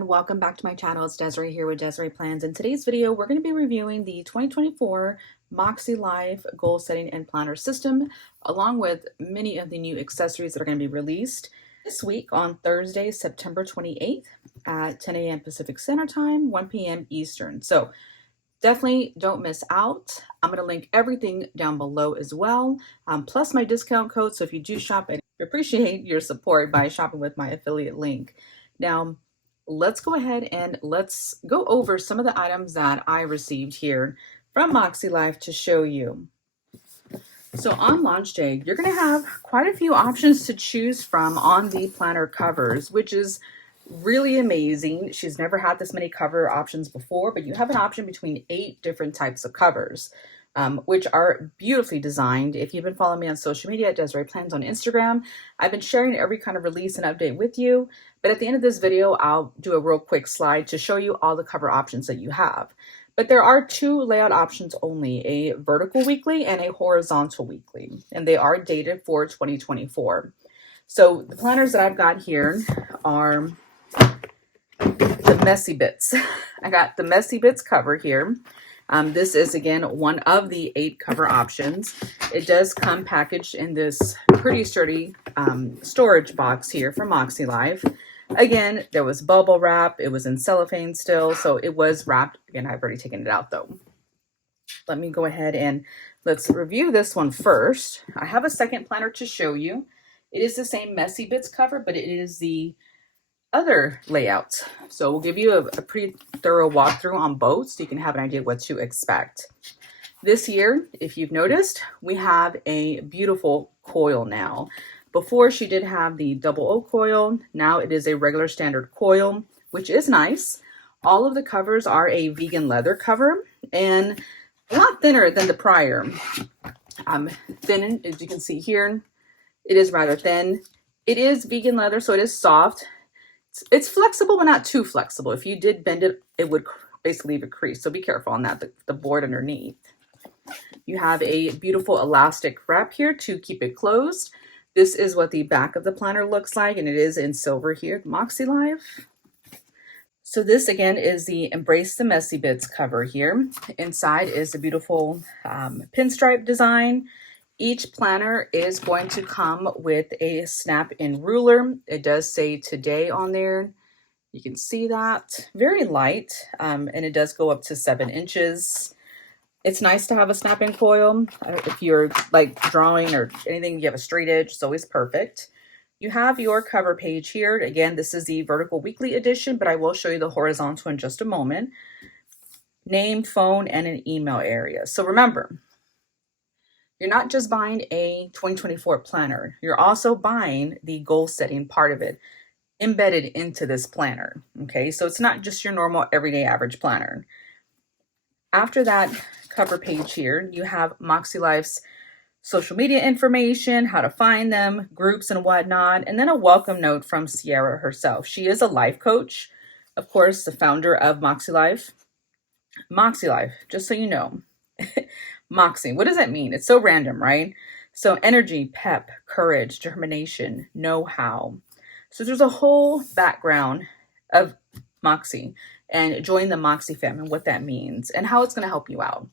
everyone, welcome back to my channel. It's Desiree here with Desiree Plans. In today's video, we're going to be reviewing the 2024 Makselife Goal Setting and Planner System, along with many of the new accessories that are going to be released this week on Thursday, September 28th at 10 a.m. Pacific Standard Time, 1 p.m. Eastern. So definitely don't miss out. I'm going to link everything down below as well, plus my discount code. So if you do shop, I appreciate your support by shopping with my affiliate link. Now, let's go ahead and let's go over some of the items that I received here from Makselife to show you. So on launch day, you're going to have quite a few options to choose from on the planner covers, which is really amazing. She's never had this many cover options before, but you have an option between 8 different types of covers, which are beautifully designed. If you've been following me on social media at Desiree Plans on Instagram, I've been sharing every kind of release and update with you. But at the end of this video, I'll do a real quick slide to show you all the cover options that you have. But there are 2 layout options only, a vertical weekly and a horizontal weekly, and they are dated for 2024. So the planners that I've got here are the Messy Bits. I got the Messy Bits cover here. This is, again, one of the 8 cover options. It does come packaged in this pretty sturdy storage box here from Makselife. Again, there was bubble wrap. It was in cellophane still, so it was wrapped. Again, I've already taken it out, though. Let me go ahead and let's review this one first. I have a second planner to show you. It is the same Messy Bits cover, but it is the other layouts. So we'll give you a pretty thorough walkthrough on both so you can have an idea what to expect. This year, if you've noticed, we have a beautiful coil now. Before, she did have the double O coil. Now it is a regular standard coil, which is nice. All of the covers are a vegan leather cover and a lot thinner than the prior. Thin, as you can see here, it is rather thin. It is vegan leather, so it is soft. It's flexible, but not too flexible. If you did bend it, it would basically leave a crease. So be careful on that, the board underneath. You have a beautiful elastic wrap here to keep it closed. This is what the back of the planner looks like, and it is in silver here, Makselife. So this, again, is the Embrace the Messy Bits cover here. Inside is a beautiful pinstripe design. Each planner is going to come with a snap-in ruler. It does say today on there. You can see that. Very light, and it does go up to 7 inches. It's nice to have a snap-in coil. If you're like drawing or anything, you have a straight edge, it's always perfect. You have your cover page here. Again, this is the vertical weekly edition, but I will show you the horizontal in just a moment. Name, phone, and an email area. So remember, you're not just buying a 2024 planner. You're also buying the goal setting part of it embedded into this planner. Okay, so it's not just your normal everyday average planner. After that cover page here, you have Makselife's social media information, how to find them, groups and whatnot, and then a welcome note from Sierra herself. She is a life coach, of course, the founder of Makselife. Makselife, just so you know. Makse, what does that mean? It's so random, right? So energy, pep, courage, determination, know-how. So there's a whole background of Makse and join the Makse fam and what that means and how it's going to help you out.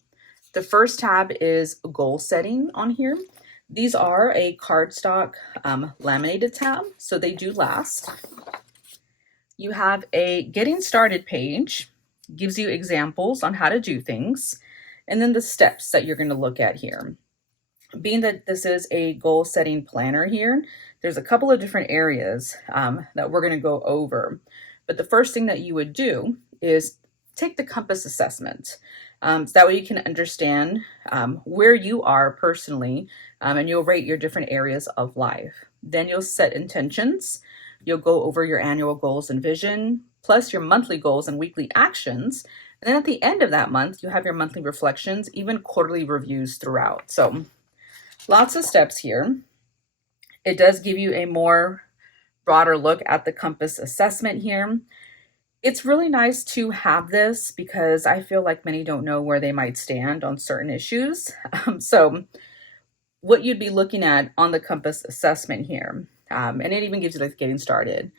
The first tab is goal setting on here. These are a cardstock laminated tab, so they do last. You have a getting started page, gives you examples on how to do things, and then the steps that you're going to look at here. Being that this is a goal setting planner here, there's a couple of different areas that we're going to go over. But the first thing that you would do is take the compass assessment. So that way you can understand where you are personally, and you'll rate your different areas of life. Then you'll set intentions. You'll go over your annual goals and vision, plus your monthly goals and weekly actions. And then at the end of that month, you have your monthly reflections, even quarterly reviews throughout. So lots of steps here. It does give you a more broader look at the compass assessment here. It's really nice to have this because I feel like many don't know where they might stand on certain issues. So what you'd be looking at on the compass assessment here, and it even gives you like getting started.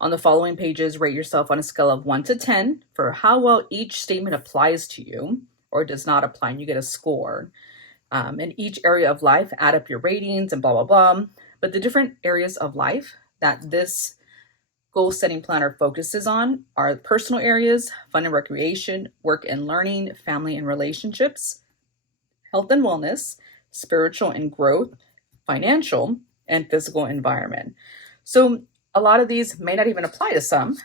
On the following pages, rate yourself on a scale of 1 to 10 for how well each statement applies to you or does not apply, and you get a score. In each area of life, add up your ratings and blah, blah, blah. But the different areas of life that this goal setting planner focuses on are personal areas, fun and recreation, work and learning, family and relationships, health and wellness, spiritual and growth, financial, and physical environment. So a lot of these may not even apply to some.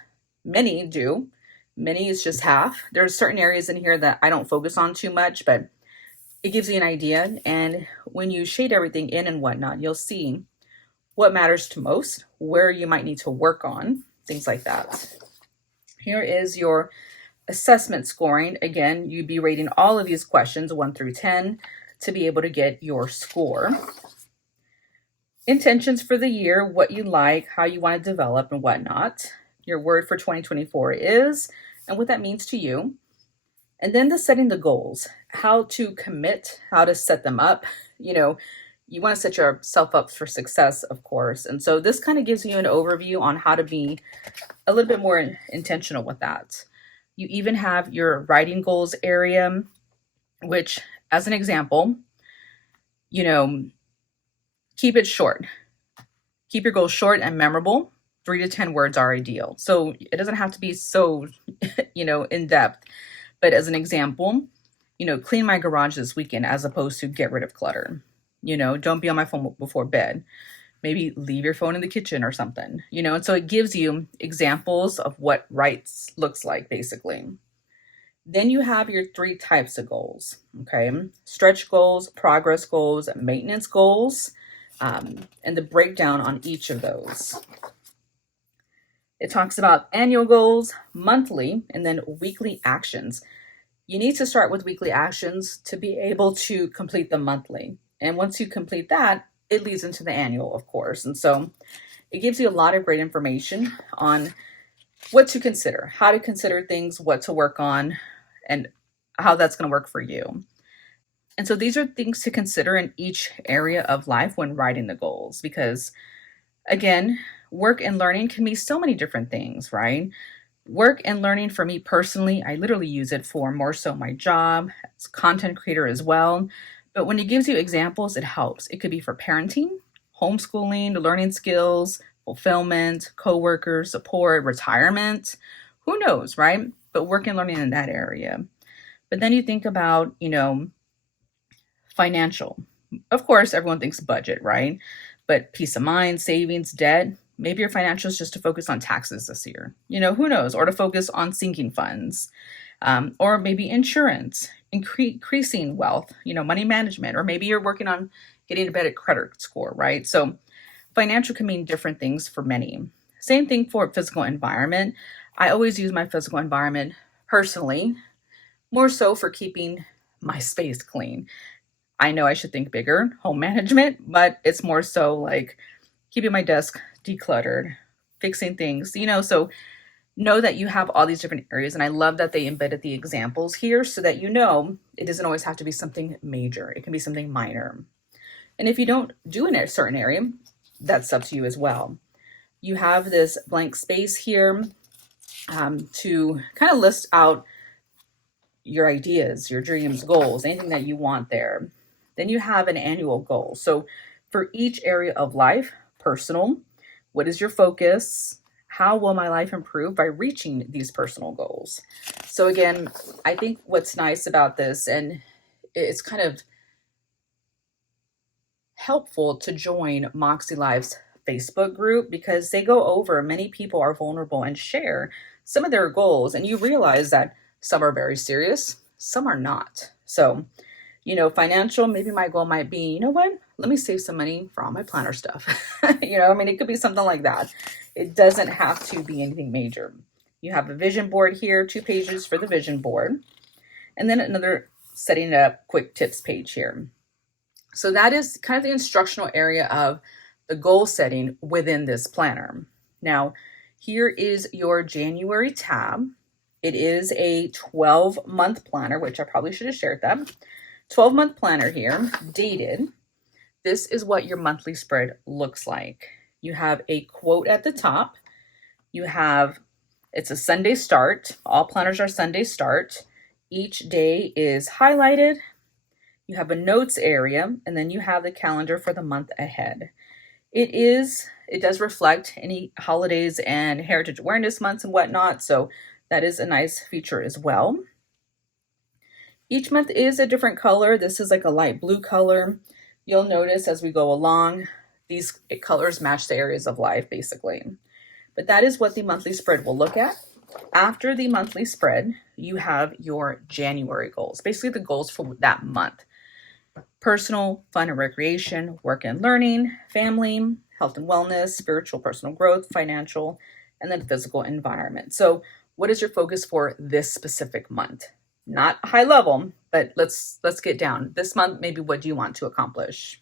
Many do. Many is just half. There's certain areas in here that I don't focus on too much, but it gives you an idea. And when you shade everything in and whatnot, you'll see what matters to most, where you might need to work on, things like that. Here is your assessment scoring. Again, you'd be rating all of these questions 1 through 10 to be able to get your score. Intentions for the year, what you like, how you want to develop and whatnot. Your word for 2024 is, and what that means to you. And then setting the goals, how to commit, how to set them up. You want to set yourself up for success, of course. And so this kind of gives you an overview on how to be a little bit more intentional with that. You even have your writing goals area, which, as an example, keep it short. Keep your goals short and memorable. 3 to 10 words are ideal. So it doesn't have to be so, in depth. But as an example, clean my garage this weekend as opposed to get rid of clutter. Don't be on my phone before bed. Maybe leave your phone in the kitchen or something, and so it gives you examples of what rights looks like, basically. Then you have your 3 types of goals, okay? Stretch goals, progress goals, maintenance goals, and the breakdown on each of those. It talks about annual goals, monthly, and then weekly actions. You need to start with weekly actions to be able to complete the monthly. And once you complete that, it leads into the annual, of course. And so it gives you a lot of great information on what to consider, how to consider things, what to work on, and how that's going to work for you. And so these are things to consider in each area of life when writing the goals, because again, work and learning can be so many different things, right? Work and learning for me personally, I literally use it for more so my job as a content creator as well. But when it gives you examples, it helps. It could be for parenting, homeschooling, learning skills, fulfillment, coworkers, support, retirement. Who knows, right? But work and learning in that area. But then you think about, financial. Of course, everyone thinks budget, right? But peace of mind, savings, debt. Maybe your financials just to focus on taxes this year. Who knows? Or to focus on sinking funds. Or maybe insurance, increasing wealth, money management, or maybe you're working on getting a better credit score, right? So financial can mean different things for many. Same thing for physical environment. I always use my physical environment personally, more so for keeping my space clean. I know I should think bigger, home management, but it's more so like keeping my desk decluttered, fixing things, so know that you have all these different areas. And I love that they embedded the examples here so that it doesn't always have to be something major. It can be something minor. And if you don't do in a certain area, that's up to you as well. You have this blank space here to kind of list out your ideas, your dreams, goals, anything that you want there. Then you have an annual goal. So for each area of life, personal, what is your focus? How will my life improve by reaching these personal goals? So again, I think what's nice about this, and it's kind of helpful to join Makselife's Facebook group, because they go over, many people are vulnerable and share some of their goals, and you realize that some are very serious, some are not. So, financial, maybe my goal might be, let me save some money for all my planner stuff. It could be something like that. It doesn't have to be anything major. You have a vision board here, 2 pages for the vision board, and then another setting up quick tips page here. So that is kind of the instructional area of the goal setting within this planner. Now, here is your January tab. It is a 12-month planner, which I probably should have shared that. 12-month planner here, dated. This is what your monthly spread looks like. You have a quote at the top. You have, it's a Sunday start. All planners are Sunday start. Each day is highlighted. You have a notes area, and then you have the calendar for the month ahead. It does reflect any holidays and Heritage Awareness Months and whatnot, so that is a nice feature as well. Each month is a different color. This is like a light blue color. You'll notice as we go along, these colors match the areas of life basically. But that is what the monthly spread will look at. After the monthly spread, you have your January goals, basically the goals for that month. Personal, fun and recreation, work and learning, family, health and wellness, spiritual, personal growth, financial, and then physical environment. So what is your focus for this specific month? Not high level, but let's get down. This month, maybe what do you want to accomplish?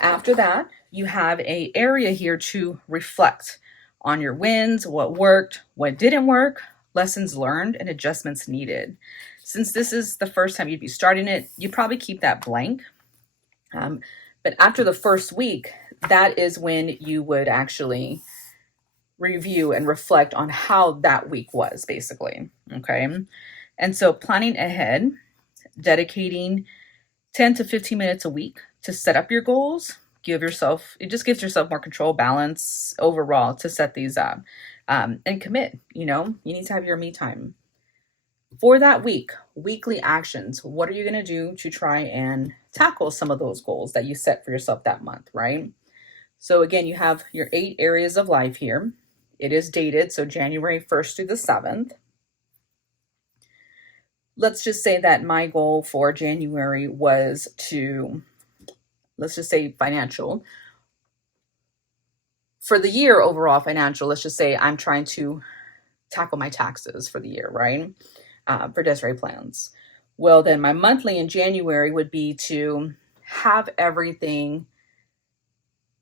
After that, you have an area here to reflect on your wins, what worked, what didn't work, lessons learned, and adjustments needed. Since this is the first time you'd be starting it, you probably keep that blank. But after the first week, that is when you would actually review and reflect on how that week was, basically. Okay. And so planning ahead, dedicating 10 to 15 minutes a week to set up your goals, it just gives yourself more control, balance overall to set these up and commit. You need to have your me time. For that week, weekly actions, what are you going to do to try and tackle some of those goals that you set for yourself that month, right? So again, you have your 8 areas of life here. It is dated, so January 1st through the 7th. Let's just say that my goal for January was to, let's just say financial. For the year overall financial, let's just say I'm trying to tackle my taxes for the year, right? For Desiree plans. Well, then my monthly in January would be to have everything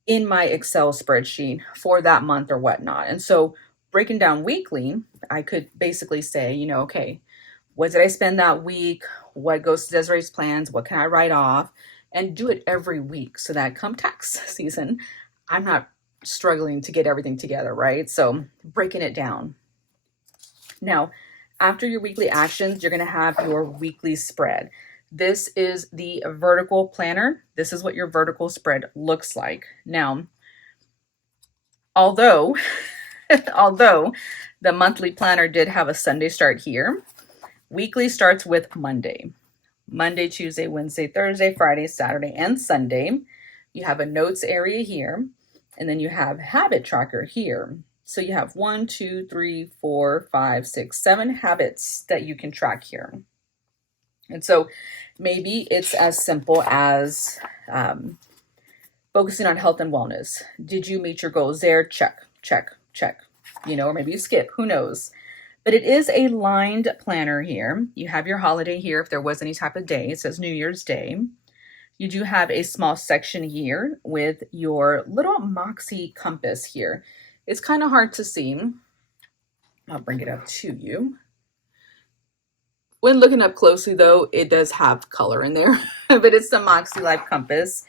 in my Excel spreadsheet for that month or whatnot. And so breaking down weekly, I could basically say, okay, what did I spend that week? What goes to Desiree's plans? What can I write off? And do it every week so that come tax season, I'm not struggling to get everything together, right? So breaking it down. Now, after your weekly actions, you're going to have your weekly spread. This is the vertical planner. This is what your vertical spread looks like. Now, although the monthly planner did have a Sunday start here, weekly starts with Monday. Monday, Tuesday, Wednesday, Thursday, Friday, Saturday, and Sunday. You have a notes area here, and then you have habit tracker here. So you have 1, 2, 3, 4, 5, 6, 7 habits that you can track here. And so maybe it's as simple as focusing on health and wellness. Did you meet your goals there? Check, check, check. Or maybe you skip, who knows? But it is a lined planner here. You have your holiday here if there was any type of day. It says New Year's Day. You do have a small section here with your little Makse compass here. It's kind of hard to see. I'll bring it up to you. When looking up closely, though, it does have color in there, but it's the Makselife compass.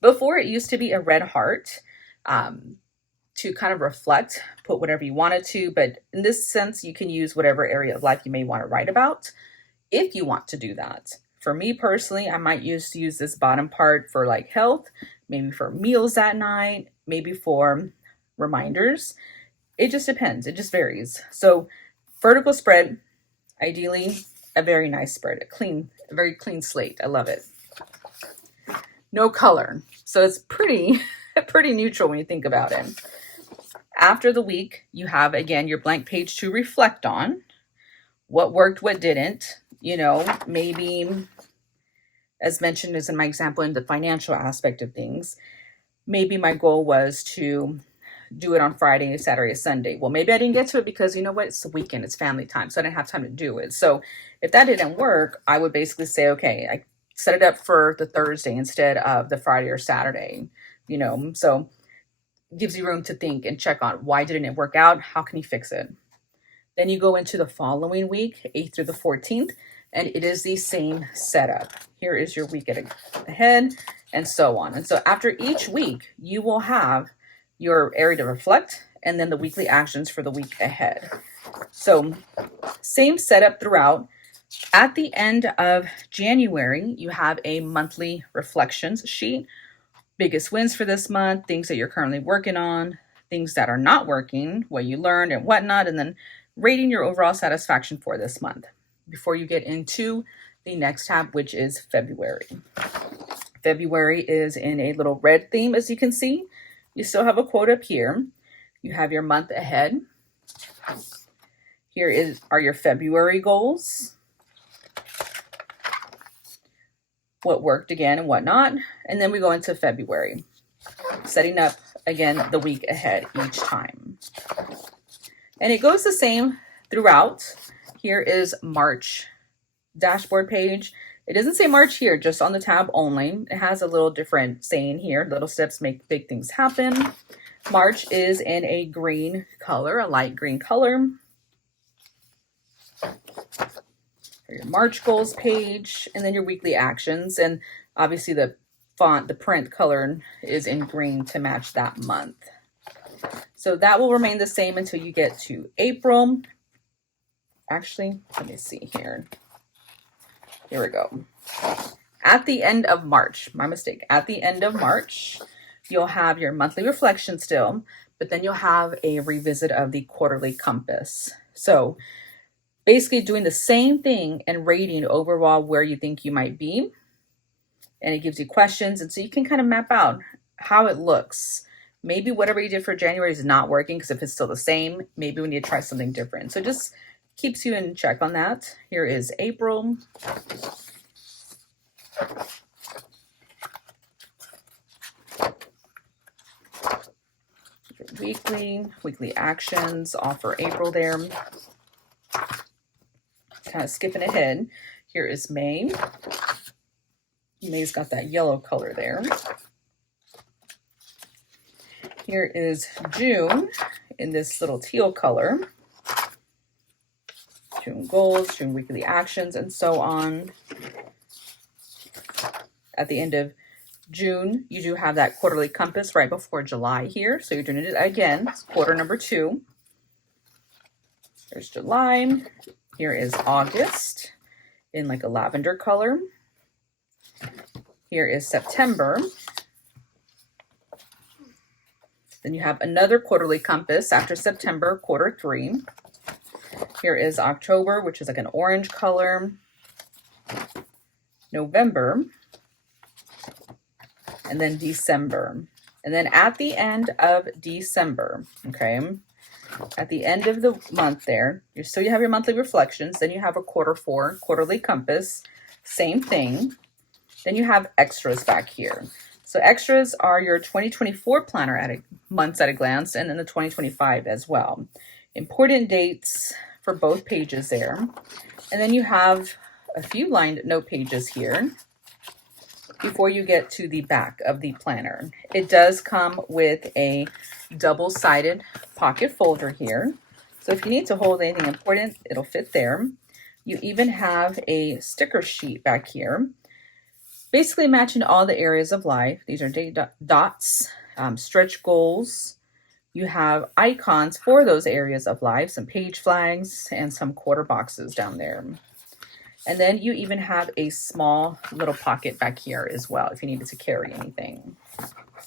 Before, it used to be a red heart to kind of reflect, put whatever you wanted to, but in this sense, you can use whatever area of life you may want to write about if you want to do that. For me personally, I might use this bottom part for like health, maybe for meals at night, maybe for reminders. It just depends. It just varies. So vertical spread, ideally a very nice spread, a very clean slate. I love it. No color. So it's pretty neutral when you think about it. After the week, you have, again, your blank page to reflect on. What worked, what didn't. Maybe, as mentioned as in my example, in the financial aspect of things, maybe my goal was to do it on Friday, Saturday, Sunday. Well, maybe I didn't get to it because it's the weekend, it's family time, so I didn't have time to do it. So if that didn't work, I would basically say, okay, I set it up for the Thursday instead of the Friday or Saturday, so it gives you room to think and check on why didn't it work out? How can you fix it? Then you go into the following week, 8th through the 14th, and it is the same setup. Here is your week ahead, and so on. And so after each week, you will have your area to reflect and then the weekly actions for the week ahead. So same setup throughout. At the end of January, you have a monthly reflections sheet. Biggest wins for this month, things that you're currently working on, things that are not working, what you learned and whatnot, and then rating your overall satisfaction for this month before you get into the next tab, which is February. February is in a little red theme, as you can see. You still have a quote up here. You have your month ahead. Here are your February goals, what worked again and what not. And then we go into February, setting up again the week ahead each time. And it goes the same throughout. Here is March dashboard page. It doesn't say March here, just on the tab only. It has a little different saying here. Little steps make big things happen. March is in a green color, a light green color. Your March goals page, and then your weekly actions. And obviously the font, the print color is in green to match that month. So that will remain the same until you get to April. Actually, let me see here. Here we go. At the end of March, my mistake. At the end of March, you'll have your monthly reflection still, but then you'll have a revisit of the quarterly compass. So basically doing the same thing and rating overall where you think you might be. And it gives you questions. And so you can kind of map out how it looks. Maybe whatever you did for January is not working, because if it's still the same, maybe we need to try something different. So just keeps you in check on that. Here is April. Weekly actions, all for April there. Kind of skipping ahead. Here is May. May's got that yellow color there. Here is June in this little teal color. June goals, June weekly actions, and so on. At the end of June, you do have that quarterly compass right before July here. So you're doing it again. It's quarter number 2. There's July. Here is August in like a lavender color. Here is September. Then you have another quarterly compass after September, quarter 3. Here is October, which is like an orange color. November. And then December. And then at the end of December, okay, at the end of the month there, you have your monthly reflections. Then you have a quarter 4 quarterly compass. Same thing. Then you have extras back here. So extras are your 2024 planner at months at a glance, and then the 2025 as well. Important dates for both pages there. And then you have a few lined note pages here before you get to the back of the planner. It does come with a double-sided pocket folder here. So if you need to hold anything important, it'll fit there. You even have a sticker sheet back here, basically matching all the areas of life. These are date dots, stretch goals. You have icons for those areas of life, some page flags, and some quarter boxes down there. And then you even have a small little pocket back here as well if you needed to carry anything.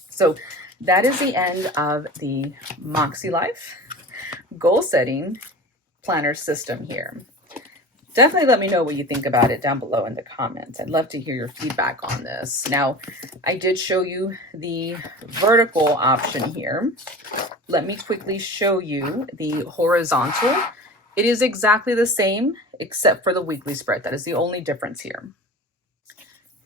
So that is the end of the Makselife goal setting planner system here. Definitely let me know what you think about it down below in the comments. I'd love to hear your feedback on this. Now, I did show you the vertical option here. Let me quickly show you the horizontal. It is exactly the same except for the weekly spread. That is the only difference here.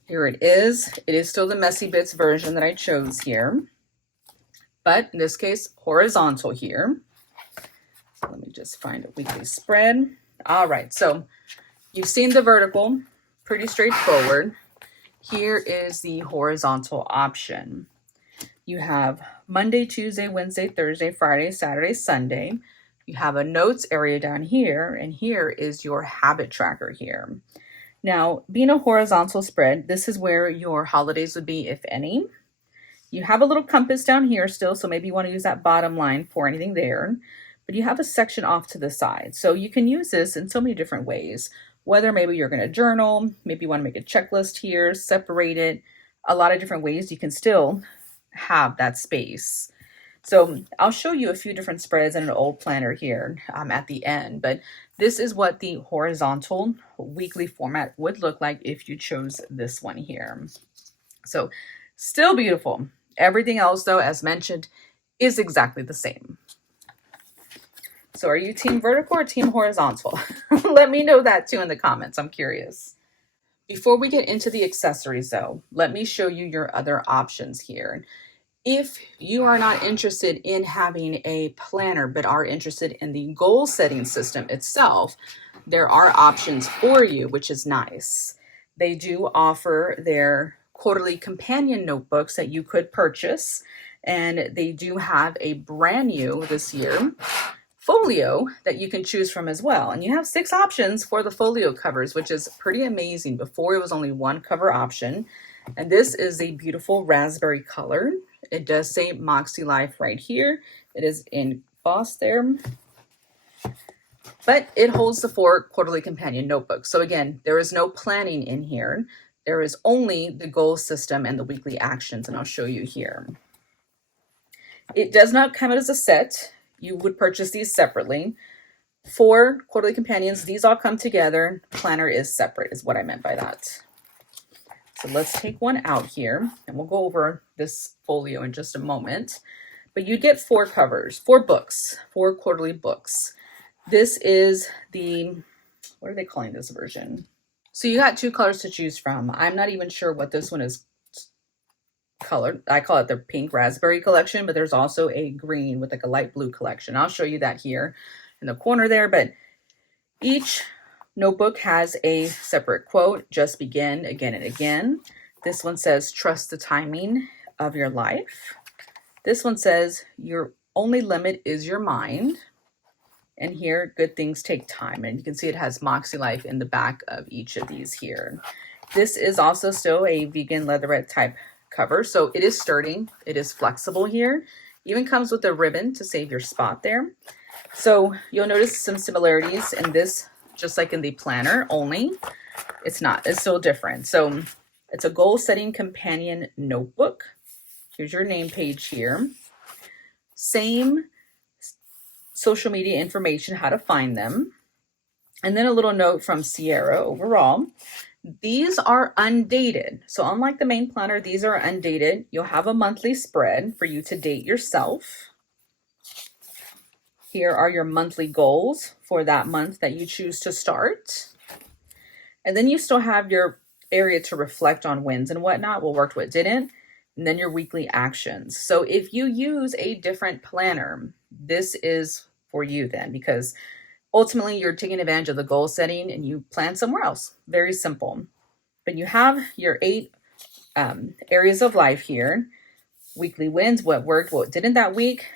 Here it is. It is still the Messy Bits version that I chose here, but in this case, horizontal here. So let me just find a weekly spread. All right, so you've seen the vertical, pretty straightforward. Here is the horizontal option. You have Monday, Tuesday, Wednesday, Thursday, Friday, Saturday, Sunday. You have a notes area down here, and here is your habit tracker here. Now, being a horizontal spread, this is where your holidays would be, if any. You have a little compass down here still, so maybe you want to use that bottom line for anything there. But you have a section off to the side. So you can use this in so many different ways, whether maybe you're going to journal, maybe you want to make a checklist here, separate it, a lot of different ways you can still have that space. So I'll show you a few different spreads in an old planner here at the end, but this is what the horizontal weekly format would look like if you chose this one here. So still beautiful. Everything else, though, as mentioned, is exactly the same. So are you team vertical or team horizontal? Let me know that too in the comments. I'm curious. Before we get into the accessories, though, let me show you your other options here. If you are not interested in having a planner, but are interested in the goal setting system itself, there are options for you, which is nice. They do offer their quarterly companion notebooks that you could purchase, and they do have a brand new this year folio that you can choose from as well. And you have 6 options for the folio covers, which is pretty amazing. Before it was only 1 cover option. And this is a beautiful raspberry color. It does say Makselife right here. It is embossed there. But it holds the 4 quarterly companion notebooks. So again, there is no planning in here. There is only the goal system and the weekly actions, and I'll show you here. It does not come out as a set. You would purchase these separately. 4 quarterly companions, these all come together. Planner is separate, is what I meant by that. So let's take one out here, and we'll go over this folio in just a moment. But you get 4 covers, 4 books, 4 quarterly books. This is the, what are they calling this version? So you got 2 colors to choose from. I'm not even sure what this one is colored. I call it the pink raspberry collection, but there's also a green with like a light blue collection. I'll show you that here in the corner there, but each notebook has a separate quote, just begin again and again. This one says, trust the timing of your life. This one says, your only limit is your mind. And here, good things take time. And you can see it has Makselife in the back of each of these here. This is also still a vegan leatherette type cover. So it is sturdy. It is flexible here. Even comes with a ribbon to save your spot there. So you'll notice some similarities in this, just like in the planner, only it's not. It's still different. So it's a goal setting companion notebook. Here's your name page here. Same social media information, how to find them. And then a little note from Sierra overall. These are undated. So unlike the main planner, these are undated. You'll have a monthly spread for you to date yourself. Here are your monthly goals for that month that you choose to start. And then you still have your area to reflect on wins and whatnot, what worked, what didn't, and then your weekly actions. So if you use a different planner, this is for you then, because ultimately you're taking advantage of the goal setting and you plan somewhere else. Very simple. But you have your 8 areas of life here. Weekly wins, what worked, what didn't that week.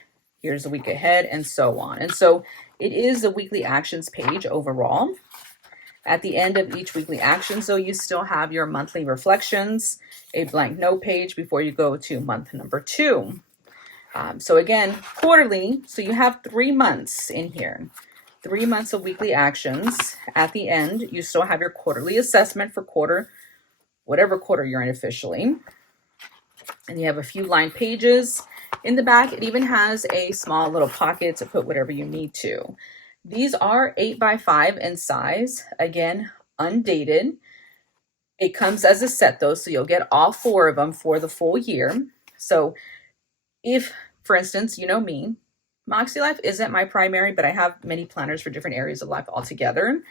Here's the week ahead, and so on. And so it is the weekly actions page overall. At the end of each weekly action, so you still have your monthly reflections, a blank note page before you go to month number 2. So again, quarterly, so you have 3 months in here. 3 months of weekly actions. At the end, you still have your quarterly assessment for quarter, whatever quarter you're in officially. And you have a few line pages. In the back, it even has a small little pocket to put whatever you need to. These are 8x5 in size. Again, undated. It comes as a set though, so you'll get all 4 of them for the full year. So if, for instance, you know me, Makselife isn't my primary, but I have many planners for different areas of life altogether.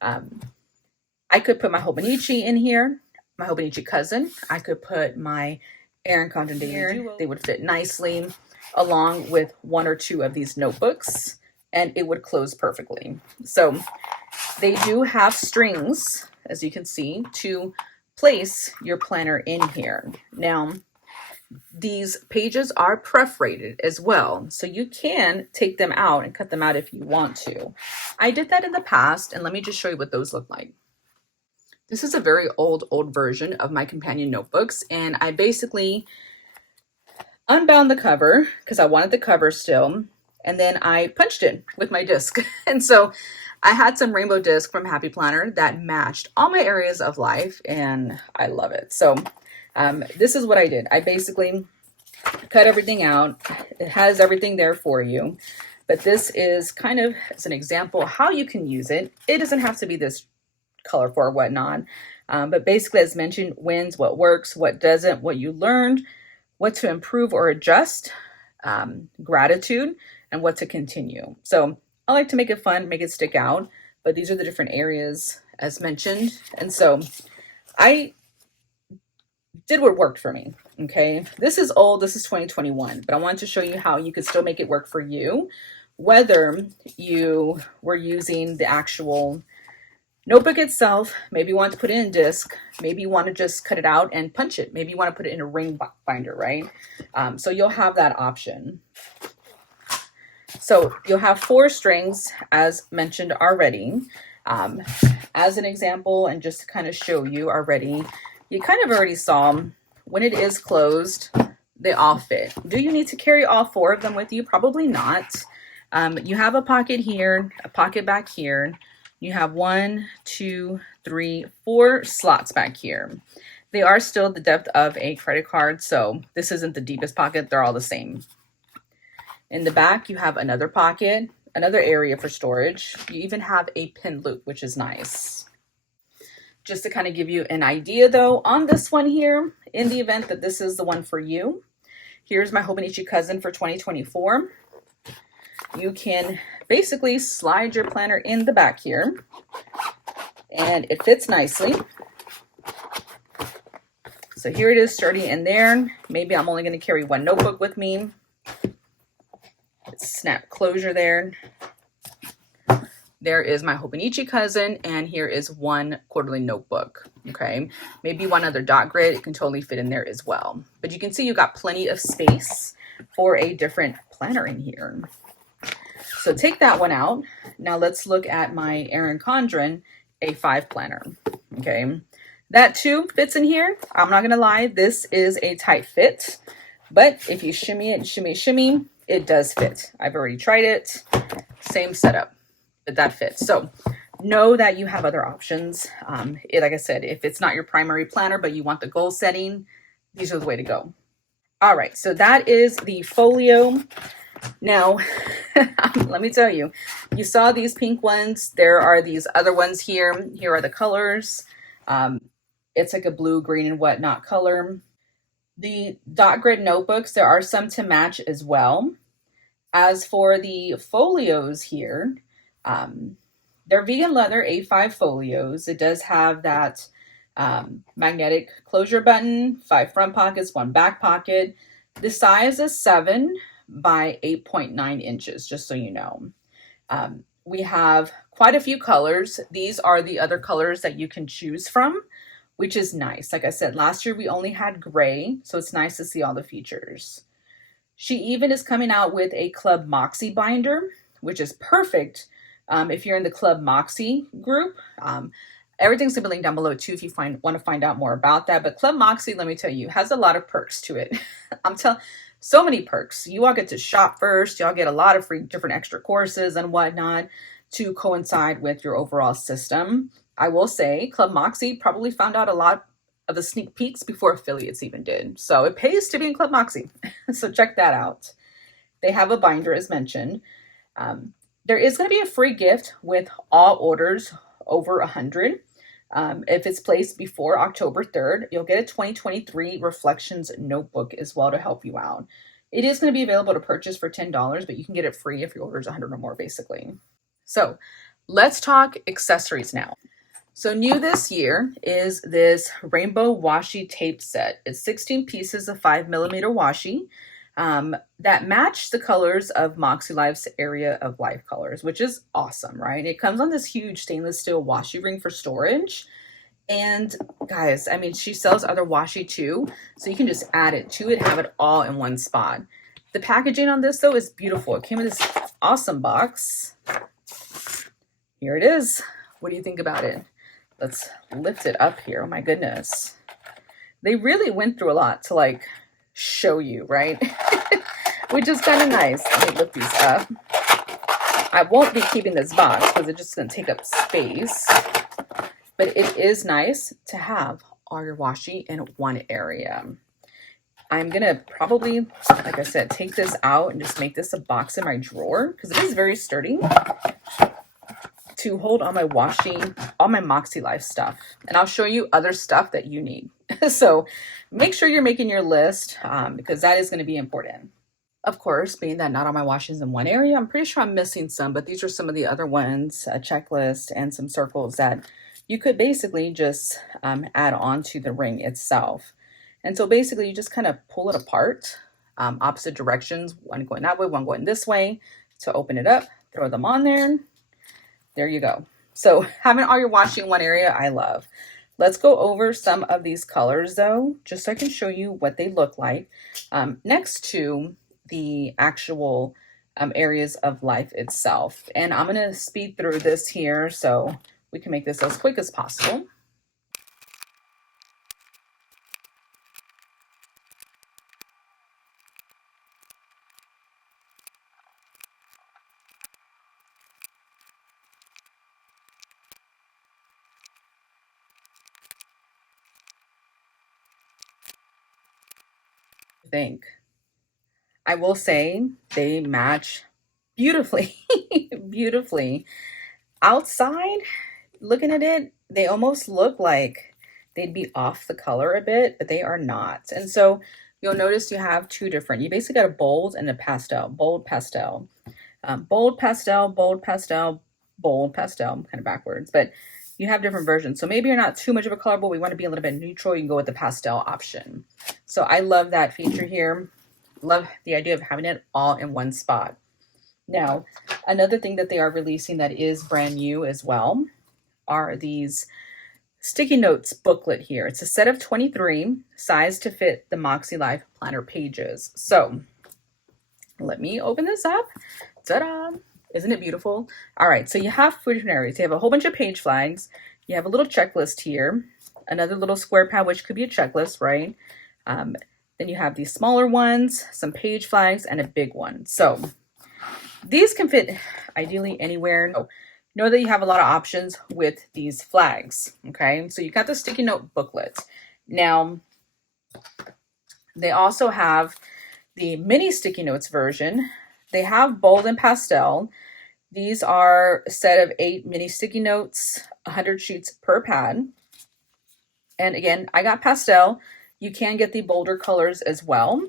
I could put my Hobonichi in here, my Hobonichi cousin. I could put my Erin Condon here. They would fit nicely along with 1 or 2 of these notebooks, and it would close perfectly. So they do have strings, as you can see, to place your planner in here. Now, these pages are perforated as well, so you can take them out and cut them out if you want to. I did that in the past, and let me just show you what those look like. This is a very old version of my companion notebooks, and I basically unbound the cover because I wanted the cover still, and then I punched it with my disc. And so I had some rainbow disc from Happy Planner that matched all my areas of life, and I love it. So this is what I did. I basically cut everything out. It has everything there for you, but this is kind of as an example how you can use it. It doesn't have to be this colorful or whatnot, but basically, as mentioned, wins, what works, what doesn't, what you learned, what to improve or adjust, gratitude, and what to continue. So I like to make it fun, make it stick out, but these are the different areas as mentioned. And so I did what worked for me. Okay. This is old. This is 2021, but I wanted to show you how you could still make it work for you, whether you were using the actual notebook itself. Maybe you want to put it in disc. Maybe you want to just cut it out and punch it. Maybe you want to put it in a ring binder, right? So you'll have that option. So you'll have 4 strings as mentioned already. As an example, and just to kind of show you already, you kind of already saw when it is closed, they all fit. Do you need to carry all 4 of them with you? Probably not. You have a pocket here, a pocket back here. You have 1, 2, 3, 4 slots back here. They are still the depth of a credit card, so this isn't the deepest pocket. They're all the same. In the back, you have another pocket, another area for storage. You even have a pin loop, which is nice. Just to kind of give you an idea though, on this one here, in the event that this is the one for you, here's my Hobonichi Cousin for 2024. You can basically slide your planner in the back here and it fits nicely. So here it is sturdy in there. Maybe I'm only going to carry 1 notebook with me. Snap closure there. There is my Hobonichi Cousin, and here is 1 quarterly notebook. Okay, maybe 1 other dot grid. It can totally fit in there as well. But you can see you got plenty of space for a different planner in here. So take that one out. Now let's look at my Erin Condren A5 planner. Okay, that too fits in here. I'm not gonna lie, this is a tight fit, but if you shimmy it, shimmy, it does fit. I've already tried it. Same setup, but that fits. So know that you have other options. Like I said, if it's not your primary planner, but you want the goal setting, these are the way to go. All right, so that is the Folio. Now, let me tell you, you saw these pink ones. There are these other ones here. Here are the colors. It's like a blue, green, and whatnot color. The dot grid notebooks, there are some to match as well. As for the folios here, they're vegan leather A5 folios. It does have that magnetic closure button, 5 front pockets, 1 back pocket. The size is 7 by 8.9 inches, just so you know. We have quite a few colors. These are the other colors that you can choose from, which is nice. Like I said, last year we only had gray, so it's nice to see all the features. She even is coming out with a Club Makse binder, which is perfect if you're in the Club Makse group. Everything's gonna be linked down below too if you want to find out more about that. But Club Makse, let me tell you, has a lot of perks to it. I'm telling so many perks. You all get to shop first. Y'all get a lot of free different extra courses and whatnot to coincide with your overall system. I will say Club Makse probably found out a lot of the sneak peeks before affiliates even did. So it pays to be in Club Makse. So check that out. They have a binder as mentioned. There is going to be a free gift with all orders over 100. If it's placed before October 3rd, you'll get a 2023 Reflections notebook as well to help you out. It is going to be available to purchase for $10, but you can get it free if your order is 100 or more, basically. So let's talk accessories now. So new this year is this rainbow washi tape set. It's 16 pieces of 5mm washi that match the colors of Makselife's area of life colors, which is awesome, right? It comes on this huge stainless steel washi ring for storage. And guys, I mean, she sells other washi too, so you can just add it to it, have it all in one spot. The packaging on this though is beautiful. It came in this awesome box. Here it is. What do you think about it? Let's lift it up here. Oh my goodness. They really went through a lot to like show you, right? Which is kind of nice. Let me look these up. I won't be keeping this box because it's just going to take up space. But it is nice to have all your washi in one area. I'm going to probably, like I said, take this out and just make this a box in my drawer because it is very sturdy to hold all my washi, all my Makselife stuff. And I'll show you other stuff that you need. So make sure you're making your list because that is going to be important. Of course, being that not all my washi is in one area, I'm pretty sure I'm missing some, but these are some of the other ones, a checklist and some circles that you could basically just add on to the ring itself. And so basically you just kind of pull it apart, opposite directions, one going that way, one going this way, to open it up, throw them on there. There you go. So having all your washi in one area, I love. Let's go over some of these colors though, just so I can show you what they look like next to the actual areas of life itself. And I'm going to speed through this here so we can make this as quick as possible. I will say they match beautifully. Beautifully. Outside, looking at it, they almost look like they'd be off the color a bit, but they are not. And so you'll notice you have two different, you basically got a bold and a pastel, bold pastel, bold pastel, bold pastel, bold pastel, kind of backwards, but you have different versions. So maybe you're not too much of a color, but we want to be a little bit neutral. You can go with the pastel option. So I love that feature here. Love the idea of having it all in one spot. Now, another thing that they are releasing that is brand new as well are these sticky notes booklet here. It's a set of 23, size to fit the Makselife planner pages. So let me open this up. Ta-da! Isn't it beautiful? All right, so you have 4 different areas. You have a whole bunch of page flags. You have a little checklist here, another little square pad, which could be a checklist, right? Then you have these smaller ones, some page flags, and a big one. So these can fit ideally anywhere. So know that you have a lot of options with these flags, okay? So you got the sticky note booklet. Now, they also have the mini sticky notes version. They have bold and pastel. These are a set of 8 mini sticky notes, 100 sheets per pad. And again, I got pastel. You can get the bolder colors as well.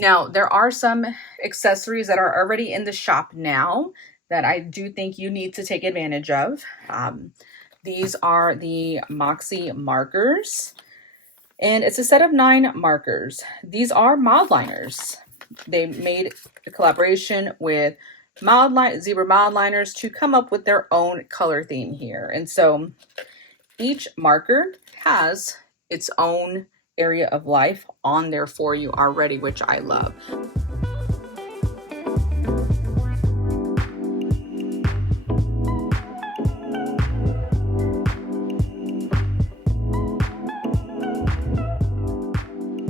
Now, there are some accessories that are already in the shop now that I do think you need to take advantage of. These are the Makse markers, and it's a set of 9 markers. These are mild liners. They made a collaboration with zebra mild liners to come up with their own color theme here. And so each marker has its own area of life on there for you already, which I love.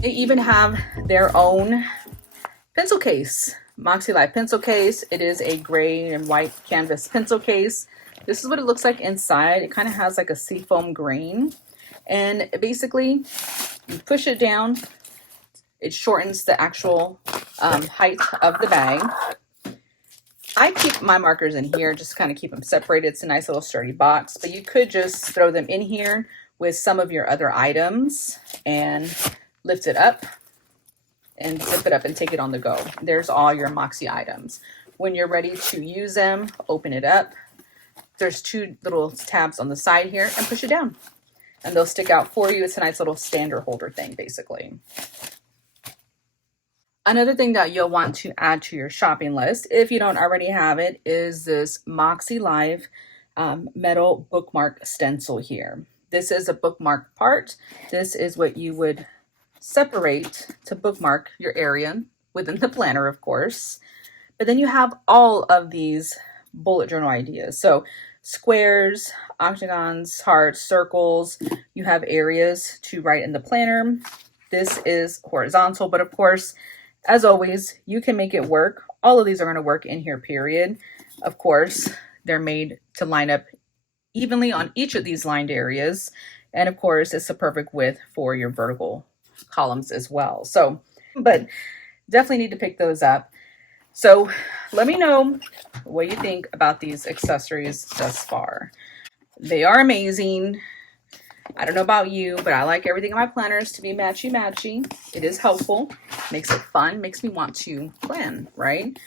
They even have their own pencil case, Makselife pencil case. It is a gray and white canvas pencil case. This is what it looks like inside. It kind of has like a seafoam grain. And basically, you push it down. It shortens the actual height of the bag. I keep my markers in here, just kind of keep them separated. It's a nice little sturdy box, but you could just throw them in here with some of your other items and lift it up and zip it up and take it on the go. There's all your Makse items. When you're ready to use them, open it up. There's 2 little tabs on the side here and push it down. And they'll stick out for you. It's a nice little stander holder thing, basically. Another thing that you'll want to add to your shopping list, if you don't already have it, is this Makselife metal bookmark stencil here. This is a bookmark part. This is what you would separate to bookmark your area within the planner, of course. But then you have all of these bullet journal ideas. So squares, octagons, hearts, circles. You have areas to write in the planner. This is horizontal, but of course, as always, you can make it work. All of these are going to work in here, period. Of course, they're made to line up evenly on each of these lined areas. And of course, it's the perfect width for your vertical columns as well. So, but definitely need to pick those up. So let me know what you think about these accessories thus far. They are amazing. I don't know about you, but I like everything in my planners to be matchy-matchy. It is helpful, makes it fun, makes me want to plan, right?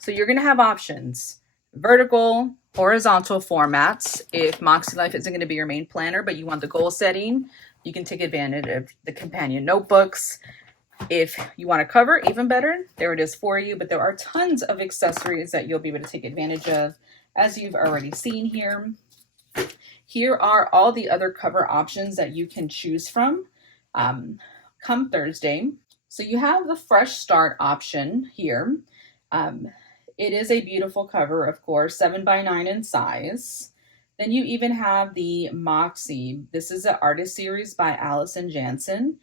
So you're going to have options: vertical, horizontal formats. If Makselife isn't going to be your main planner, but you want the goal setting, you can take advantage of the companion notebooks. If you want to cover, even better, there it is for you. But there are tons of accessories that you'll be able to take advantage of, as you've already seen here. Here are all the other cover options that you can choose from come Thursday. So you have the Fresh Start option here. It is a beautiful cover, of course, 7x9 in size. Then you even have the Makse. This is an artist series by Allison Jansen.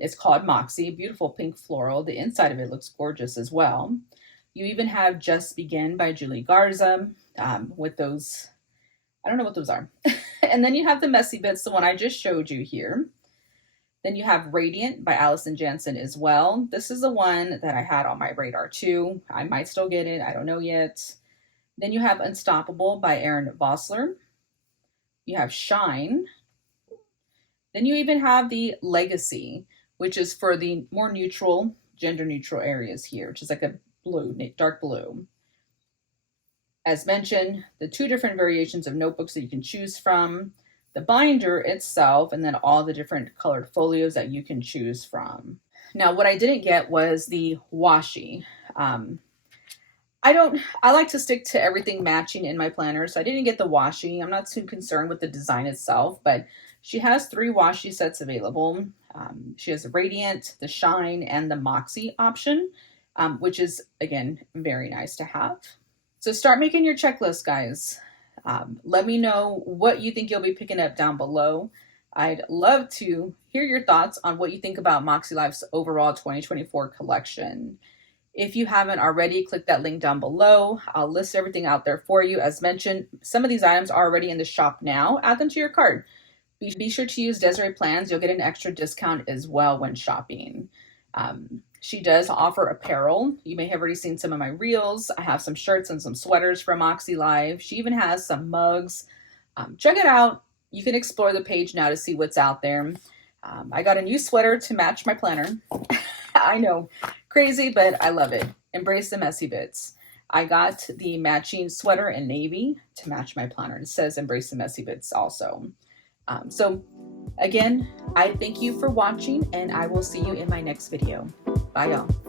It's called Makse, beautiful pink floral. The inside of it looks gorgeous as well. You even have Just Begin by Julie Garza with those, I don't know what those are. And then you have the Messy Bits, the one I just showed you here. Then you have Radiant by Allison Jansen as well. This is the one that I had on my radar too. I might still get it, I don't know yet. Then you have Unstoppable by Erin Vossler. You have Shine. Then you even have the Legacy, which is for the more neutral, gender neutral areas here, which is like a blue, dark blue. As mentioned, the two different variations of notebooks that you can choose from, the binder itself, and then all the different colored folios that you can choose from. Now, what I didn't get was the washi. I like to stick to everything matching in my planner, so I didn't get the washi. I'm not too concerned with the design itself, but she has 3 washi sets available. She has the Radiant, the Shine, and the Makse option, which is, again, very nice to have. So start making your checklist, guys. Let me know what you think you'll be picking up down below. I'd love to hear your thoughts on what you think about Makselife's overall 2024 collection. If you haven't already, click that link down below. I'll list everything out there for you. As mentioned, some of these items are already in the shop now. Add them to your cart. Be sure to use Desiree Plans. You'll get an extra discount as well when shopping. She does offer apparel. You may have already seen some of my reels. I have some shirts and some sweaters from Makselife. She even has some mugs. Check it out. You can explore the page now to see what's out there. I got a new sweater to match my planner. I know, crazy, but I love it. Embrace the messy bits. I got the matching sweater in navy to match my planner. It says embrace the messy bits also. So again, I thank you for watching, and I will see you in my next video. Bye, y'all.